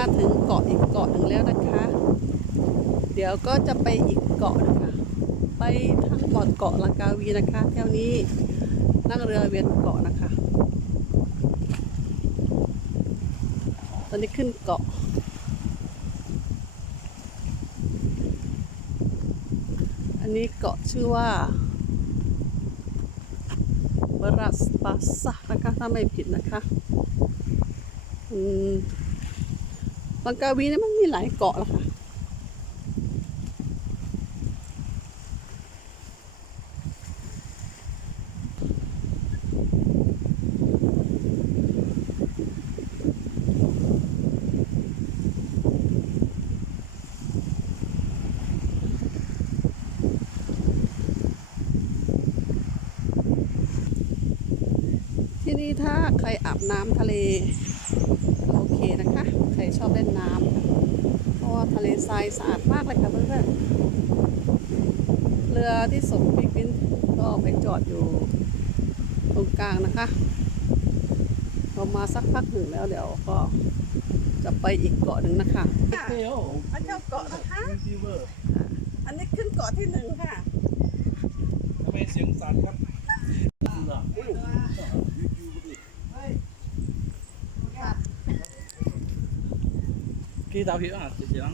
มาถึงเกาะอีกเกาะหนึ่งแล้วนะคะ เดี๋ยวก็จะไปอีกเกาะนะคะ ไปทางหมอดเกาะลังกาวีนะคะแถวนี้นั่งเรือเวียนเกาะนะคะ ตอนนี้ขึ้นเกาะอันนี้เกาะชื่อว่าบรัสปาสะนะคะถ้าไม่ผิดนะคะ อืม ลังกาวีนี่มันมีหลายเกาะแล้วค่ะ ที่นี่ถ้าใครอาบน้ำทะเลก็โอเคนะคะ ใคร ชอบเล่นน้ำเพราะว่าทะเลทรายสะอาดมากเลยค่ะเพื่อนๆเรือที่ส่งปิกวินก็ไปจอดอยู่ตรงกลางนะคะพอมาสักพักหนึ่งแล้วเดี๋ยวก็จะไปอีกเกาะหนึ่งนะคะเที่ยวอันเจ้าเกาะนะคะรีซีเวอร์อันนี้ขึ้นเกาะที่หนึ่งค่ะ ทำไมเสียงสั่นครับ กี่ดาวผิวอะเสีย